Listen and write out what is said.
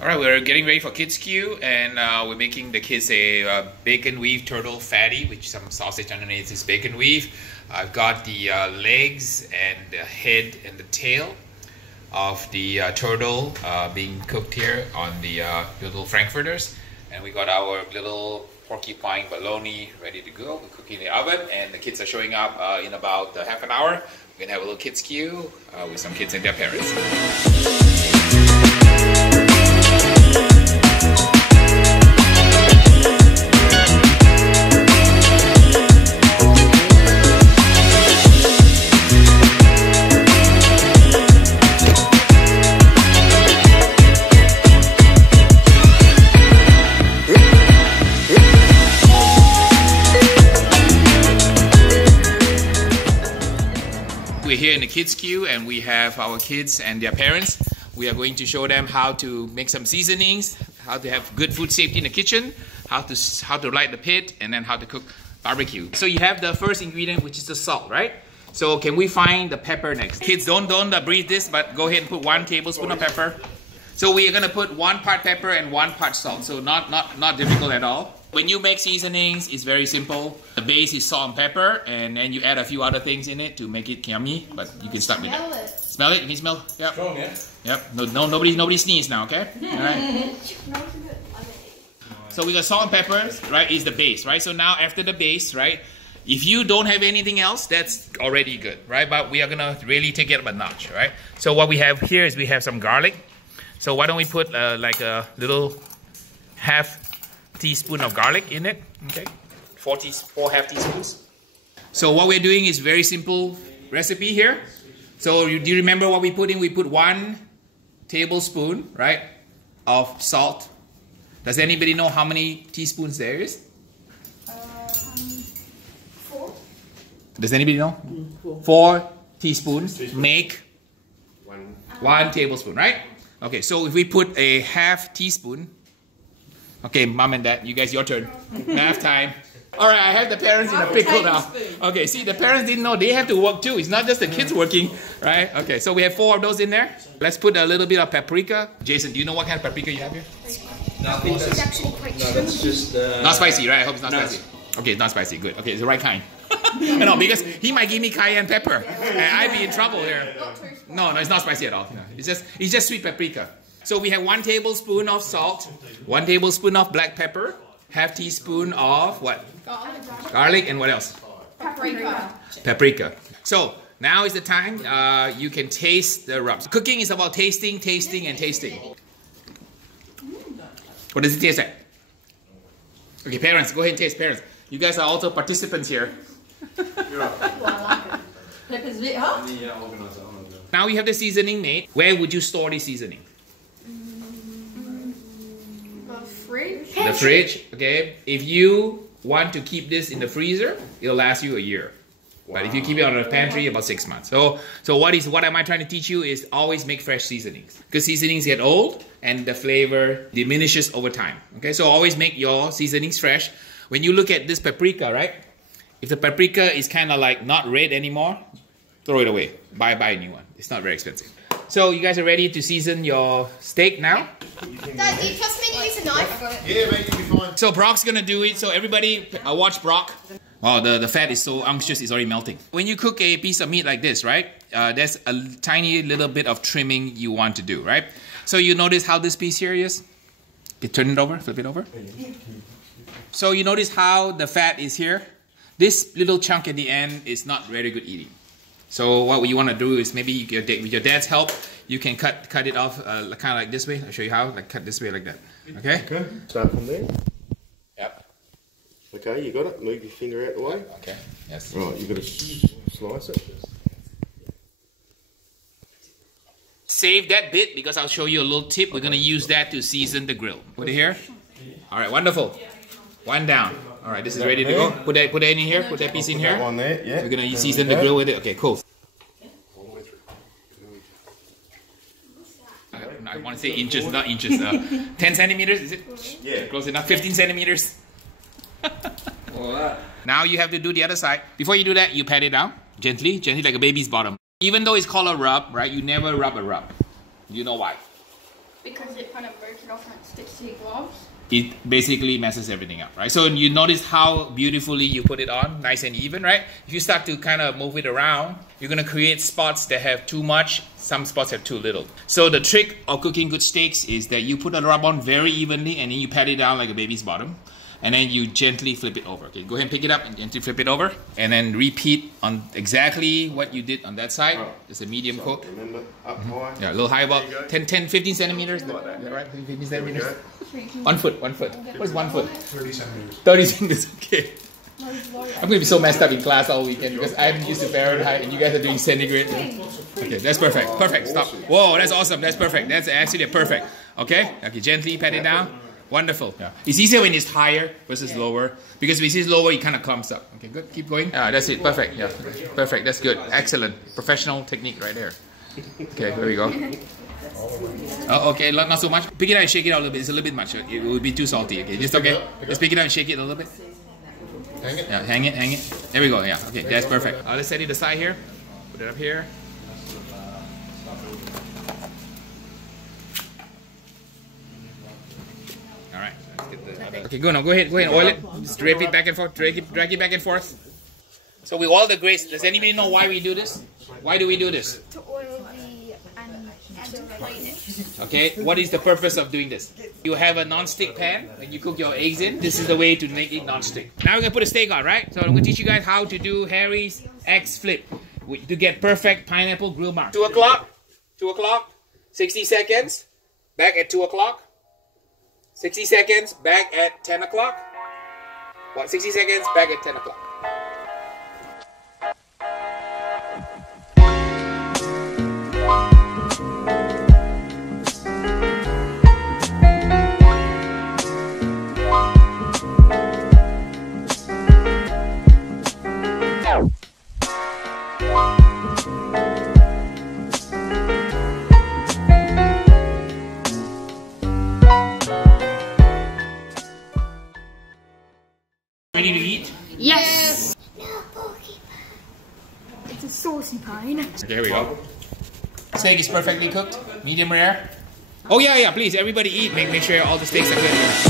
All right, we're getting ready for kids' queue, and we're making the kids a bacon weave turtle fatty with some sausage underneath this bacon weave. I've got the legs and the head and the tail of the turtle being cooked here on the little frankfurters, and we got our little porcupine bologna ready to go. We're cooking in the oven, and the kids are showing up in about half an hour. We're gonna have a little kids queue with some kids and their parents. We're here in the kids queue, and we have our kids and their parents. We are going to show them how to make some seasonings, how to have good food safety in the kitchen, how to light the pit, and then how to cook barbecue. So you have the first ingredient, which is the salt, right? So can we find the pepper next? Kids, don't breathe this, but go ahead and put 1 tablespoon of pepper. So we are gonna put 1 part pepper and 1 part salt. So not difficult at all. When you make seasonings, it's very simple. The base is salt and pepper, and then you add a few other things in it to make it yummy. But you can start with that. Smell it? Can you smell? Yep. Strong, yeah? Yep. No, nobody sneeze now, okay? All right. So we got salt and pepper, right? Is the base, right? So now after the base, right? If you don't have anything else, that's already good, right? But we are gonna really take it up a notch, right? So what we have here is we have some garlic. So why don't we put like a little half teaspoon of garlic in it, okay? 4 half teaspoons. So what we're doing is very simple recipe here. So do you remember what we put in? We put 1 tablespoon, right, of salt. Does anybody know how many teaspoons there is? 4. Does anybody know? 4 teaspoons make 1 tablespoon, right? Okay, so if we put a half teaspoon. Okay, mom and dad, you guys, your turn. Half time. All right, I have the parents in a pickle now. Okay, see, the parents didn't know they have to work too. It's not just the kids working, right? Okay, so we have 4 of those in there. Let's put a little bit of paprika. Jason, do you know what kind of paprika you have here? No, it's actually quite that's just... not spicy, right? I hope it's not spicy. Okay, it's not spicy. Good. Okay, it's the right kind. No, because he might give me cayenne pepper, and I'd be in trouble here. No, it's not spicy at all. No, it's just sweet paprika. So we have 1 tablespoon of salt, 1 tablespoon of black pepper, half teaspoon of what? Garlic, and what else? Paprika. So now is the time you can taste the rubs. Cooking is about tasting, and tasting. What does it taste like? Okay, parents, go ahead and taste, parents. You guys are also participants here. Pepper's bit hot. Now you have the seasoning made. Where would you store the seasoning? fridge. The fridge, okay. If you want to keep this in the freezer, it'll last you a year. Wow. But if you keep it on the pantry, about 6 months. So what am I trying to teach you is always make fresh seasonings. Because seasonings get old and the flavor diminishes over time. Okay, so always make your seasonings fresh. When you look at this paprika, right? If the paprika is kind of like not red anymore, throw it away. Buy a new one. It's not very expensive. So you guys are ready to season your steak now? Dad, do you trust me to use a knife? Yeah, mate, you'll be fine. So Brock's gonna do it. So everybody, watch Brock. Oh, the fat is so unctuous, it's already melting. When you cook a piece of meat like this, right? There's a tiny little bit of trimming you want to do, right? So you notice how this piece here is? You turn it over, flip it over. So you notice how the fat is here? This little chunk at the end is not very good eating. So what you want to do is maybe with your dad's help, you can cut it off kind of like this way. I'll show you how. Like cut this way like that. Okay? Okay. Start from there. Yep. Okay, you got it. Move your finger out the way. Okay. Yes. Right, you've got to slice it. Save that bit because I'll show you a little tip. We're going to use that to season the grill. Put it here. All right, wonderful. 1 down. All right, this is ready to go. Put that in here. Put that piece in here. That one there, yeah. So we're going to season the grill with it. Okay, cool. I want to say inches, not inches. 10 centimeters, is it? Yeah. Close enough. 15 centimeters. Now you have to do the other side. Before you do that, you pat it down. Gently like a baby's bottom. Even though it's called a rub, right? You never rub a rub. You know why? because it kind of breaks it off and it sticks to your gloves. It basically messes everything up, right? So you notice how beautifully you put it on, nice and even, right? If you start to kind of move it around, you're gonna create spots that have too much, some spots have too little. So the trick of cooking good steaks is that you put the rub on very evenly and then you pat it down like a baby's bottom. And then you gently flip it over. Okay, go ahead and pick it up and gently flip it over. And then repeat on exactly what you did on that side. It's a medium coat. Remember, up high. Yeah, a little high, about 15 centimeters. Is that right? 15 centimeters? 1 foot, 1 foot. What is 1 foot? 30 centimeters. 30 centimeters, okay. I'm going to be so messed up in class all weekend because I'm used to Fahrenheit and you guys are doing centigrade. Okay, that's perfect. Perfect, stop. Whoa, that's awesome. That's perfect. That's actually perfect. Okay, gently pat it down. Wonderful. Yeah. It's easier when it's higher versus lower because when it's lower, it kind of clumps up. Okay, good. Keep going. Yeah, that's it. Perfect. Yeah, perfect. That's good. Excellent. Professional technique right there. Okay, there we go. Oh, okay, not so much. Pick it up and shake it out a little bit. It's a little bit much. It would be too salty. Okay, just okay. Just pick it up and shake it a little bit. Hang it? Yeah, hang it, hang it. There we go. Yeah, okay, that's perfect. Let's set it aside here. Put it up here. Alright, let's get the other. Okay, go now. Go ahead, oil it. Just drape it back and forth. Drag it back and forth. So with all the grace, does anybody know why we do this? Why do we do this? To oil the and to clean it. Okay, what is the purpose of doing this? You have a non-stick pan when you cook your eggs in. This is the way to make it non-stick. Now we're gonna put a steak on, right? So I'm gonna teach you guys how to do Harry's eggs flip to get perfect pineapple grill mark. 2 o'clock, 2 o'clock, 60 seconds, back at 2 o'clock, 60 seconds, back at 10 o'clock, 60 seconds, back at 10 o'clock. Ready to eat? Yes! It's a saucy pine. Okay, here we go. Steak is perfectly cooked, medium rare. Oh yeah, please, everybody eat. Make sure all the steaks are good.